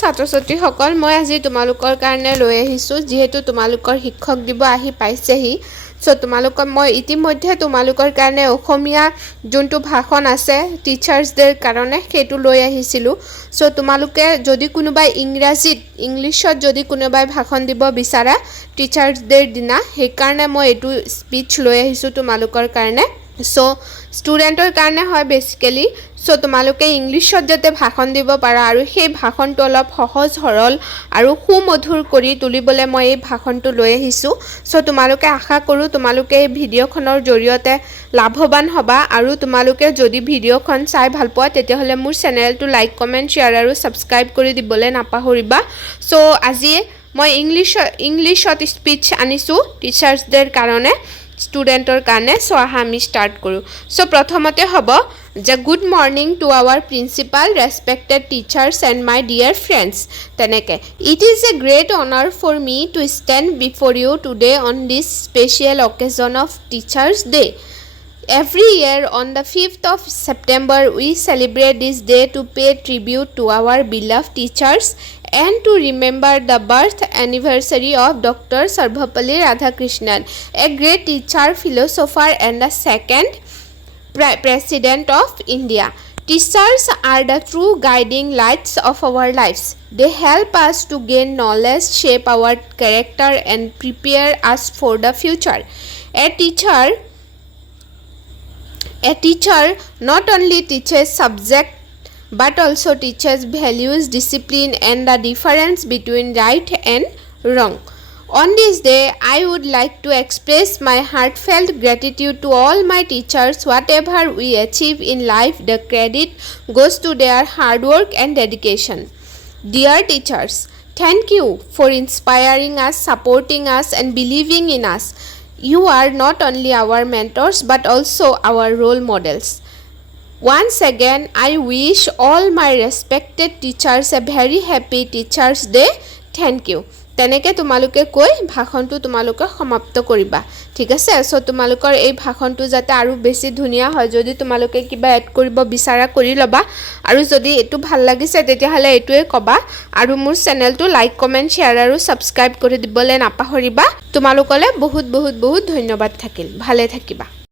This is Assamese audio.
ছাত্ৰ ছাত্ৰীসকল মই আজি তোমালোকৰ কাৰণে লৈ আহিছোঁ যেহেতু তোমালোকৰ শিক্ষক দিব আহি পাইছেহি সো তোমালোকৰ মই ইতিমধ্যে তোমালোকৰ কাৰণে অসমীয়া যোনটো ভাষণ আছে টিচাৰ্স ডেৰ কাৰণে সেইটো লৈ আহিছিলোঁ সো তোমালোকে যদি কোনোবাই ইংলিছত যদি কোনোবাই ভাষণ দিব বিচাৰা টিচাৰ্স ডেৰ দিনা সেই কাৰণে মই এটো স্পিচ লৈ আহিছোঁ তোমালোকৰ কাৰণে সো ষ্টুডেন্টৰ কাৰণে হয় বেসিক্যালি সো তোমালোকে ইংলিছত যাতে ভাষণ দিব পাৰা আৰু সেই ভাষণটো অলপ সহজ সৰল আৰু সুমধুৰ কৰি তুলিবলৈ মই এই ভাষণটো লৈ আহিছোঁ সো তোমালোকে আশা কৰোঁ তোমালোকে এই ভিডিঅ'খনৰ জৰিয়তে লাভৱান হ'বা আৰু তোমালোকে যদি ভিডিঅ'খন চাই ভাল পোৱা তেতিয়াহ'লে মোৰ চেনেলটো লাইক কমেন্ট শেয়াৰ আৰু সাবস্ক্ৰাইব কৰি দিবলৈ নাপাহৰিবা সো আজি মই ইংলিছত স্পিচ আনিছোঁ টিচাৰ্স ডেৰ কাৰণে ষ্টুডেন্টৰ কাৰণে সো আমি স্টাৰ্ট কৰো সো প্ৰথমতে হ'ব যে good morning to our principal respected teachers and my dear friends তেনেকে it is a great honour for me to stand before you today on this special occasion of teachers day Every year on the 5th of September we celebrate this day to pay tribute to our beloved teachers and to remember the birth anniversary of Dr. Sarvepalli Radhakrishnan, a great teacher, philosopher and the second president of India. Teachers are the true guiding lights of our lives. They help us to gain knowledge, shape our character and prepare us for the future. A teacher not only teaches subject but also teaches values, discipline and the difference between right and wrong. On this day, I would like to express my heartfelt gratitude to all my teachers. Whatever we achieve in life, the credit goes to their hard work and dedication. Dear teachers, thank you for inspiring us, supporting us and believing in us. You are not only our mentors but also our role models. Once again, I wish all my respected teachers a very happy Teachers Day. Thank you. তেনেকে তোমালোকে কৈ ভাষণটো তোমালোকে সমাপ্ত কৰিবা ঠিক আছে সো তোমালোকৰ এই ভাষণটো যাতে আৰু বেছি ধুনিয়া হয় যদি তোমালোকে কিবা এড কৰিব বিচাৰা কৰি লবা আৰু যদি এটো ভাল লাগিছে তেতিয়াহলে এটোৱে কবা আৰু মোৰ চেনেলটো লাইক কমেন্ট শেয়াৰ আৰু সাবস্ক্ৰাইব কৰি দিবলৈ নাপাহৰিবা তোমালোকলে বহুত বহুত বহুত ধন্যবাদ থাকিল ভালে থাকিবা